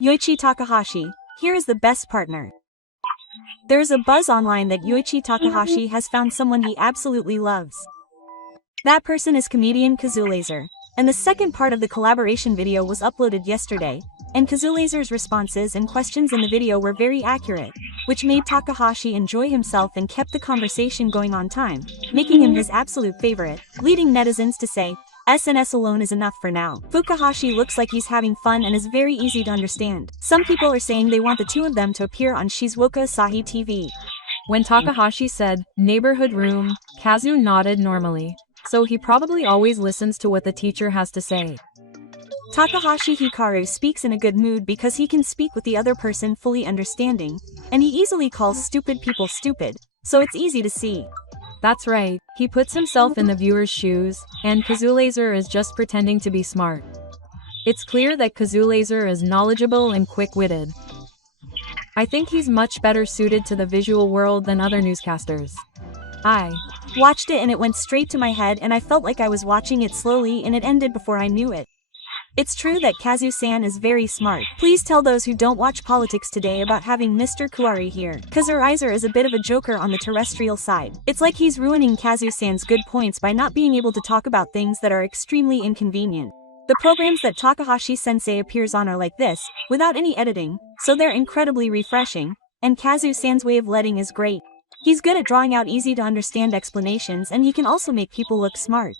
Yoichi Takahashi, here is the best partner. There is a buzz online that Yoichi Takahashi has found someone he absolutely loves. That person is comedian Kazulaser, and the second part of the collaboration video was uploaded yesterday, and Kazulaser's responses and questions in the video were very accurate, which made Takahashi enjoy himself and kept the conversation going on time, making him his absolute favorite, leading netizens to say, SNS alone is enough for now. Fukahashi looks like he's having fun and is very easy to understand. Some people are saying they want the two of them to appear on Shizuoka Asahi TV. When Takahashi said, neighborhood room, Kazu nodded normally, so he probably always listens to what the teacher has to say. Takahashi Hikaru speaks in a good mood because he can speak with the other person fully understanding, and he easily calls stupid people stupid, so it's easy to see. That's right, he puts himself in the viewer's shoes, and Kazulaser is just pretending to be smart. It's clear that Kazulaser is knowledgeable and quick-witted. I think he's much better suited to the visual world than other newscasters. I watched it and it went straight to my head and I felt like I was watching it slowly and it ended before I knew it. It's true that Kazu-san is very smart. Please tell those who don't watch politics today about having Mr. Kuwari here. Kazurizer is a bit of a joker on the terrestrial side. It's like he's ruining Kazu-san's good points by not being able to talk about things that are extremely inconvenient. The programs that Takahashi-sensei appears on are like this, without any editing, so they're incredibly refreshing, and Kazu-san's way of letting is great. He's good at drawing out easy-to-understand explanations and he can also make people look smart.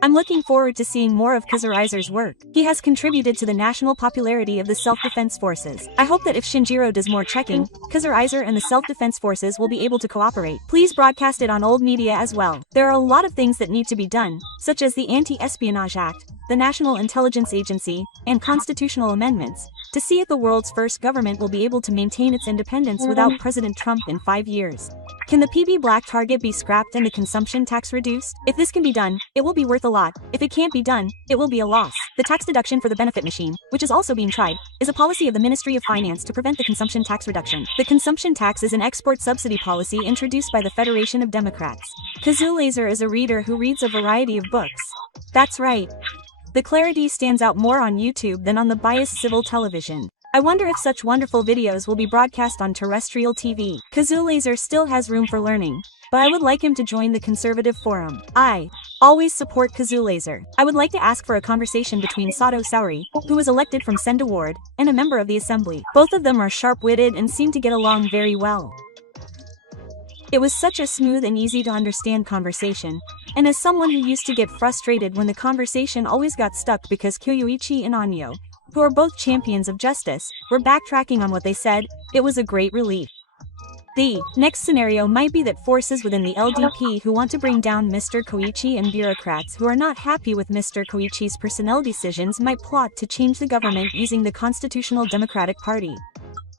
I'm looking forward to seeing more of Kazurizer's work. He has contributed to the national popularity of the self-defense forces. I hope that if Shinjiro does more checking, Kazurizer and the self-defense forces will be able to cooperate. Please broadcast it on old media as well. There are a lot of things that need to be done, such as the Anti-Espionage Act, the National Intelligence Agency, and constitutional amendments, to see if the world's first government will be able to maintain its independence without President Trump in 5 years. Can the PB black target be scrapped and the consumption tax reduced? If this can be done, it will be worth a lot. If it can't be done, it will be a loss. The tax deduction for the benefit machine, which is also being tried, is a policy of the Ministry of Finance to prevent the consumption tax reduction. The consumption tax is an export subsidy policy introduced by the Federation of Democrats. Kazulaser is a reader who reads a variety of books. That's right. The clarity stands out more on YouTube than on the biased civil television. I wonder if such wonderful videos will be broadcast on terrestrial TV. Kazulaser still has room for learning, but I would like him to join the conservative forum. I always support Kazulaser. I would like to ask for a conversation between Sato Saori, who was elected from Senda Ward, and a member of the assembly. Both of them are sharp-witted and seem to get along very well. It was such a smooth and easy to understand conversation, and as someone who used to get frustrated when the conversation always got stuck because Kyoichi and Anyo, who are both champions of justice, were backtracking on what they said, it was a great relief. The next scenario might be that forces within the LDP who want to bring down Mr. Koichi and bureaucrats who are not happy with Mr. Koichi's personnel decisions might plot to change the government using the Constitutional Democratic Party.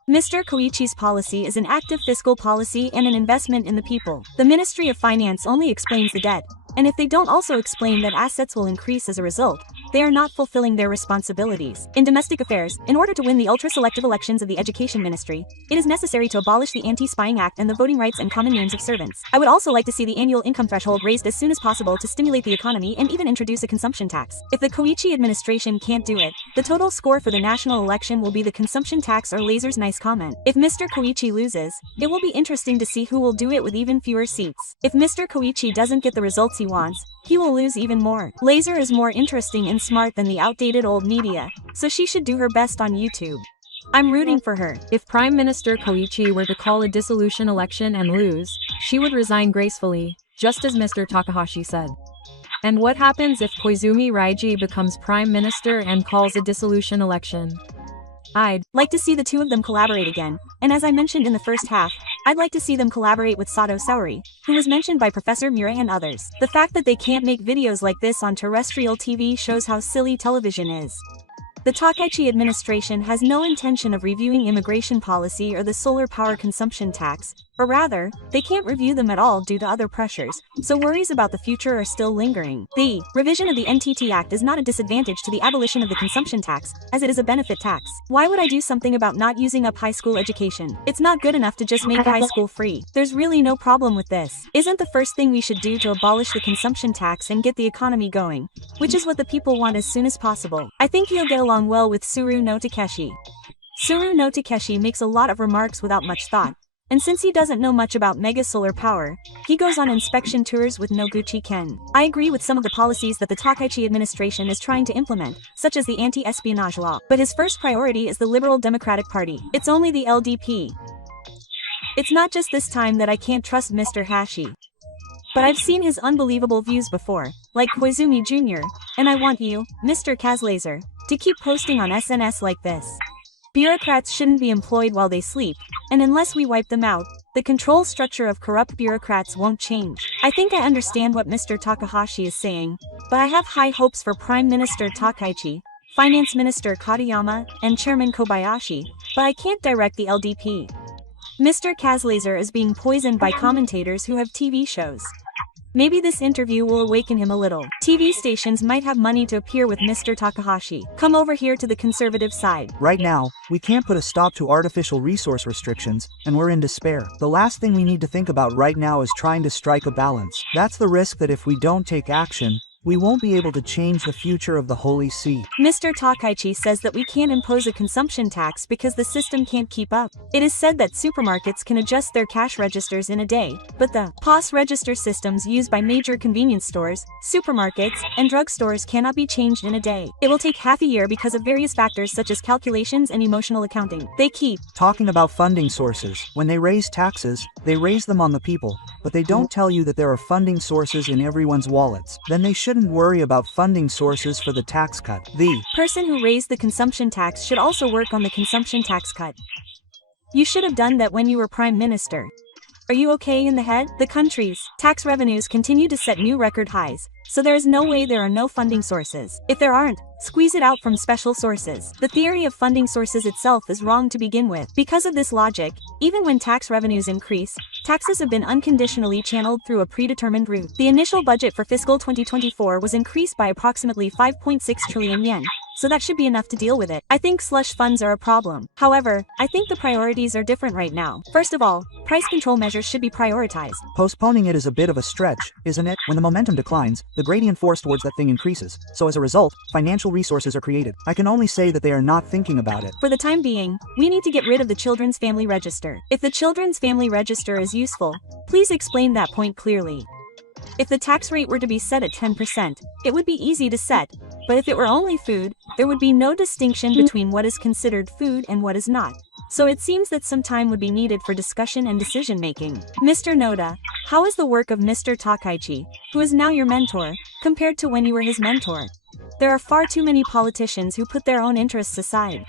Mr. Koichi's policy is an active fiscal policy and an investment in the people. The Ministry of Finance only explains the debt, and if they don't also explain that assets will increase as a result, they are not fulfilling their responsibilities. In domestic affairs, in order to win the ultra-selective elections of the Education Ministry, it is necessary to abolish the Anti-Spying Act and the voting rights and common names of servants. I would also like to see the annual income threshold raised as soon as possible to stimulate the economy and even introduce a consumption tax. If the Koichi administration can't do it, the total score for the national election will be the consumption tax or Laser's nice comment. If Mr. Koichi loses, it will be interesting to see who will do it with even fewer seats. If Mr. Koichi doesn't get the results he wants, he will lose even more. Laser is more interesting and smart than the outdated old media, so she should do her best on YouTube. I'm rooting for her. If Prime Minister Koichi were to call a dissolution election and lose, she would resign gracefully, just as Mr. Takahashi said. And what happens if Koizumi Raiji becomes Prime Minister and calls a dissolution election? I'd like to see the two of them collaborate again, and as I mentioned in the first half, I'd like to see them collaborate with Sato Saori, who was mentioned by Professor Mura and others. The fact that they can't make videos like this on terrestrial TV shows how silly television is. The Takaichi administration has no intention of reviewing immigration policy or the solar power consumption tax, or rather, they can't review them at all due to other pressures, so worries about the future are still lingering. The revision of the NTT Act is not a disadvantage to the abolition of the consumption tax, as it is a benefit tax. Why would I do something about not using up high school education? It's not good enough to just make high school free. There's really no problem with this. Isn't the first thing we should do to abolish the consumption tax and get the economy going, which is what the people want as soon as possible? I think he'll get along well with Tsuru no Takeshi. Suru no Takeshi makes a lot of remarks without much thought. And since he doesn't know much about mega solar power, he goes on inspection tours with Noguchi Ken. I agree with some of the policies that the Takaichi administration is trying to implement, such as the anti-espionage law, but his first priority is the Liberal Democratic Party. It's only the LDP. It's not just this time that I can't trust Mr. Hashi. But I've seen his unbelievable views before, like Koizumi Jr., and I want you, Mr. Kazlaser, to keep posting on SNS like this. Bureaucrats shouldn't be employed while they sleep, and unless we wipe them out, the control structure of corrupt bureaucrats won't change. I think I understand what Mr. Takahashi is saying, but I have high hopes for Prime Minister Takaichi, Finance Minister Katayama, and Chairman Kobayashi, but I can't direct the LDP. Mr. Kazlaser is being poisoned by commentators who have TV shows. Maybe this interview will awaken him a little. TV stations might have money to appear with Mr. Takahashi. Come over here to the conservative side. Right now, we can't put a stop to artificial resource restrictions, and we're in despair. The last thing we need to think about right now is trying to strike a balance. That's the risk that if we don't take action, we won't be able to change the future of the Holy See. Mr. Takaichi says that we can't impose a consumption tax because the system can't keep up. It is said that supermarkets can adjust their cash registers in a day, but the POS register systems used by major convenience stores, supermarkets, and drugstores cannot be changed in a day. It will take half a year because of various factors such as calculations and emotional accounting. They keep talking about funding sources. When they raise taxes, they raise them on the people, but they don't tell you that there are funding sources in everyone's wallets. Then they shouldn't worry about funding sources for the tax cut. The person who raised the consumption tax should also work on the consumption tax cut. You should have done that when you were Prime Minister. Are you okay in the head? The country's tax revenues continue to set new record highs, so there is no way there are no funding sources. If there aren't, squeeze it out from special sources. The theory of funding sources itself is wrong to begin with. Because of this logic, even when tax revenues increase, taxes have been unconditionally channeled through a predetermined route. The initial budget for fiscal 2024 was increased by approximately 5.6 trillion yen. So that should be enough to deal with it. I think slush funds are a problem. However, I think the priorities are different right now. First of all, price control measures should be prioritized. Postponing it is a bit of a stretch, isn't it? When the momentum declines, the gradient force towards that thing increases. So as a result, financial resources are created. I can only say that they are not thinking about it. For the time being, we need to get rid of the Children's Family Register. If the Children's Family Register is useful, please explain that point clearly. If the tax rate were to be set at 10%, it would be easy to set, but if it were only food, there would be no distinction between what is considered food and what is not. So it seems that some time would be needed for discussion and decision-making. Mr. Noda, how is the work of Mr. Takaichi, who is now your mentor, compared to when you were his mentor? There are far too many politicians who put their own interests aside.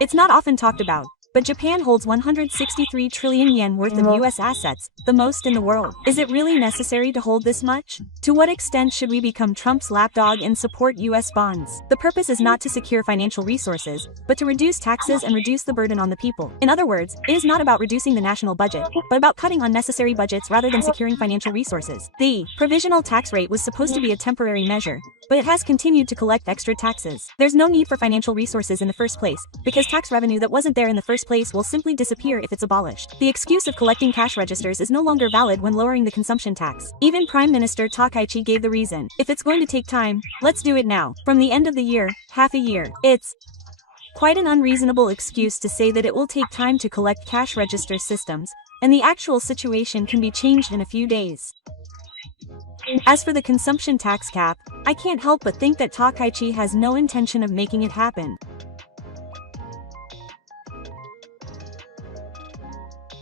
It's not often talked about, but Japan holds 163 trillion yen worth of US assets, the most in the world. Is it really necessary to hold this much? To what extent should we become Trump's lapdog and support US bonds? The purpose is not to secure financial resources, but to reduce taxes and reduce the burden on the people. In other words, it is not about reducing the national budget, but about cutting unnecessary budgets rather than securing financial resources. The provisional tax rate was supposed to be a temporary measure, but it has continued to collect extra taxes. There's no need for financial resources in the first place, because tax revenue that wasn't there in the first place will simply disappear if it's abolished. The excuse of collecting cash registers is no longer valid when lowering the consumption tax. Even Prime Minister Takaichi gave the reason. If it's going to take time, let's do it now. From the end of the year, half a year. It's quite an unreasonable excuse to say that it will take time to collect cash register systems, and the actual situation can be changed in a few days. As for the consumption tax cap, I can't help but think that Takaichi has no intention of making it happen.